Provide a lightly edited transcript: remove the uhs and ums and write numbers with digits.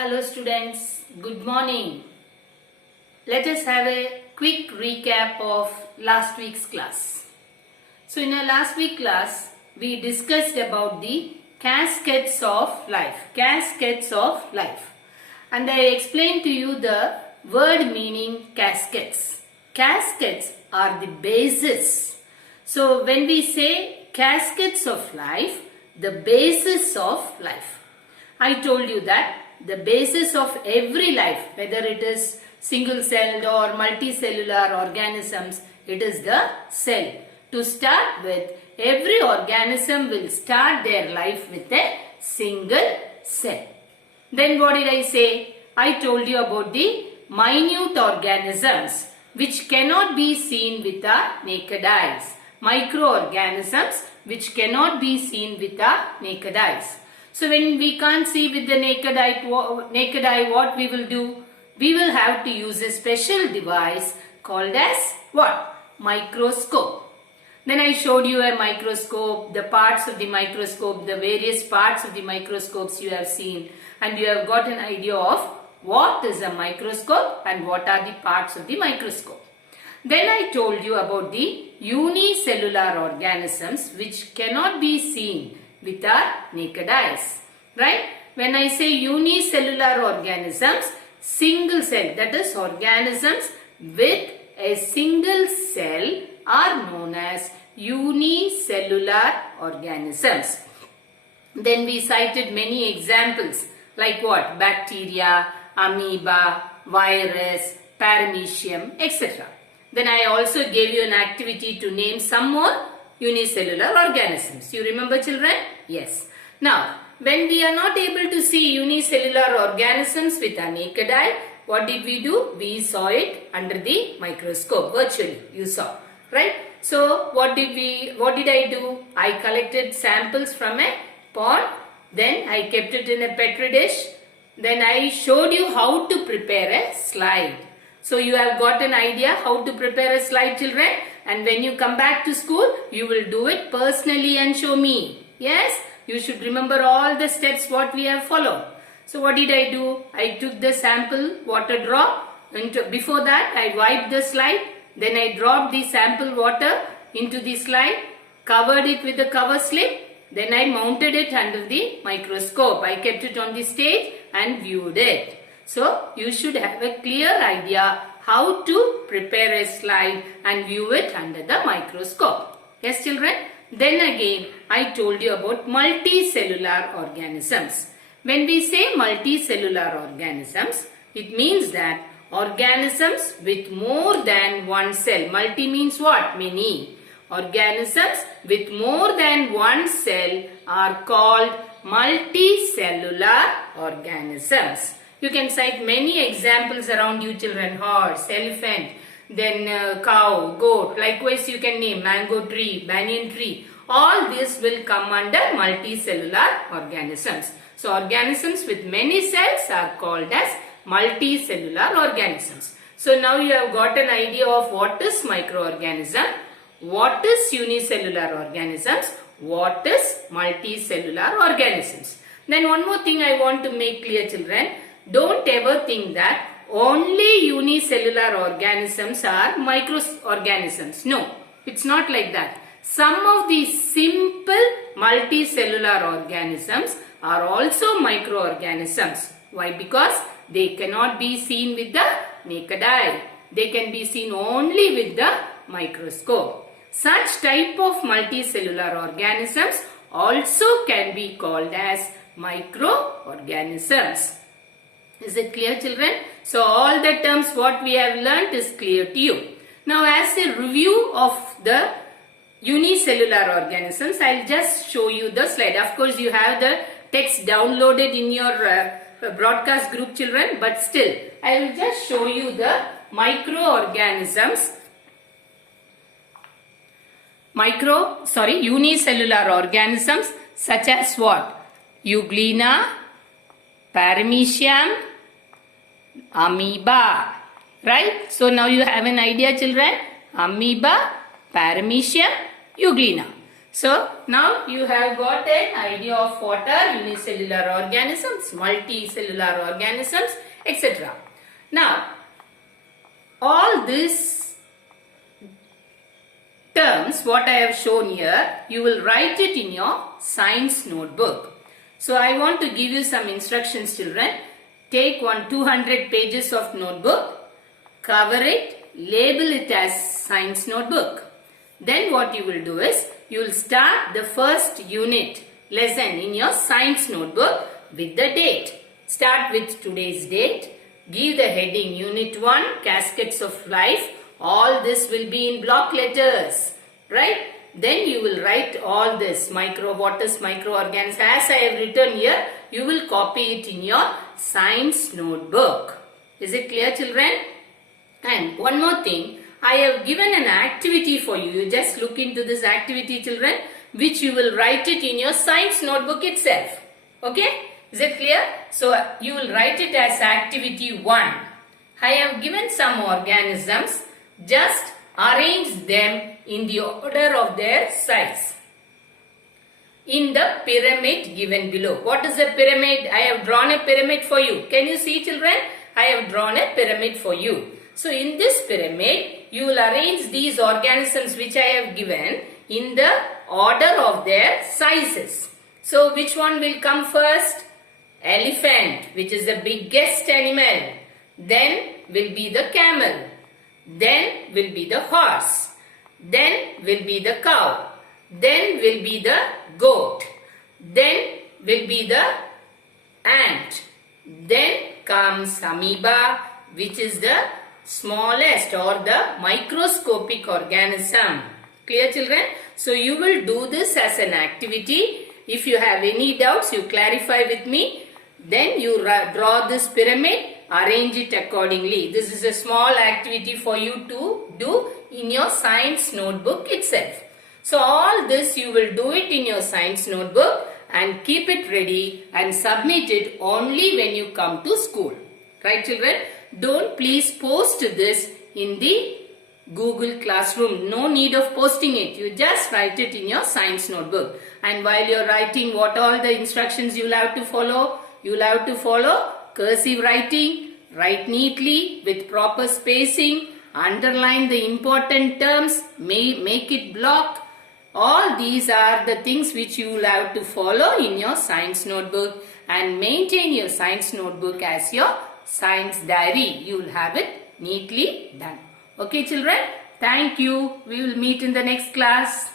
Hello students, good morning. Let us have a quick recap of last week's class. So in our last week class, we discussed about the cascades of life. Cascades of life. And I explained to you the word meaning cascades. Cascades are the basis. So when we say cascades of life, the basis of life. I told you that the basis of every life, whether it is single-celled or multicellular organisms, it is the cell. To start with, every organism will start their life with a single cell. Then what did I say? I told you about the minute organisms which cannot be seen with our naked eyes. Microorganisms which cannot be seen with our naked eyes. So when we can't see with the naked eye, what we will do? We will have to use a special device called as what? Microscope. Then I showed you a microscope, the parts of the microscope, the various parts of the microscopes you have seen, and you have got an idea of what is a microscope and what are the parts of the microscope. Then I told you about the unicellular organisms which cannot be seen with our naked eyes, right? When I say unicellular organisms, single cell, that is organisms with a single cell are known as unicellular organisms. Then we cited many examples like what? Bacteria, amoeba, virus, paramecium, etc. Then I also gave you an activity to name some more unicellular organisms. You remember, children? Yes. Now, when we are not able to see unicellular organisms with our naked eye, what did we do? We saw it under the microscope, virtually. You saw, right? So, what did I do? I collected samples from a pond. Then I kept it in a petri dish. Then I showed you how to prepare a slide. So you have got an idea how to prepare a slide, children, and when you come back to school, you will do it personally and show me. Yes, you should remember all the steps what we have followed. So what did I do? I took the sample water drop. Before that, I wiped the slide. Then I dropped the sample water into the slide, covered it with the cover slip. Then I mounted it under the microscope. I kept it on the stage and viewed it. So, you should have a clear idea how to prepare a slide and view it under the microscope. Yes, children? Then again, I told you about multicellular organisms. When we say multicellular organisms, it means that organisms with more than one cell. Multi means what? Many. Organisms with more than one cell are called multicellular organisms. You can cite many examples around you, children. Horse, elephant, then cow, goat. Likewise, you can name mango tree, banyan tree. All this will come under multicellular organisms. So, organisms with many cells are called as multicellular organisms. So, now you have got an idea of what is microorganism, what is unicellular organisms, what is multicellular organisms. Then one more thing I want to make clear, children. Don't ever think that only unicellular organisms are microorganisms. No, it's not like that. Some of these simple multicellular organisms are also microorganisms. Why? Because they cannot be seen with the naked eye. They can be seen only with the microscope. Such type of multicellular organisms also can be called as microorganisms. Is it clear, children? So, all the terms what we have learnt is clear to you. Now, as a review of the unicellular organisms, I will just show you the slide. Of course, you have the text downloaded in your broadcast group, children, but still, I will just show you the microorganisms. Unicellular organisms such as what? Euglena, paramecium, amoeba, right? So now you have an idea, children. Amoeba, paramecium, euglena. So now you have got an idea of what are unicellular organisms, multicellular organisms, etc. Now all these terms what I have shown here, you will write it in your science notebook. So I want to give you some instructions, children. Take 200 pages of notebook, cover it, label it as science notebook. Then what you will do is, you will start the first unit lesson in your science notebook with the date. Start with today's date. Give the heading Unit 1, Cascades of Life. All this will be in block letters. Right? Then you will write all this. What is microorganisms? As I have written here, you will copy it in your science notebook. Is it clear, children? And one more thing. I have given an activity for you. You just look into this activity, children, which you will write it in your science notebook itself. Okay? Is it clear? So, you will write it as activity 1. I have given some organisms. Just arrange them in the order of their size in the pyramid given below. What is a pyramid? I have drawn a pyramid for you. Can you see, children? I have drawn a pyramid for you. So, in this pyramid, you will arrange these organisms which I have given in the order of their sizes. So, which one will come first? Elephant, which is the biggest animal. Then will be the camel. Then will be the horse. Then will be the cow. Then will be the goat. Then will be the ant. Then comes amoeba, which is the smallest or the microscopic organism. Clear, children? So you will do this as an activity. If you have any doubts, you clarify with me. Then you draw this pyramid, arrange it accordingly. This is a small activity for you to do in your science notebook itself. So all this you will do it in your science notebook and keep it ready and submit it only when you come to school. Right, children? Don't please post this in the Google Classroom. No need of posting it. You just write it in your science notebook. And while you are writing, what all the instructions you will have to follow? You will have to follow cursive writing, write neatly with proper spacing, underline the important terms, make it block. All these are the things which you will have to follow in your science notebook and maintain your science notebook as your science diary. You will have it neatly done. Okay, children? Thank you. We will meet in the next class.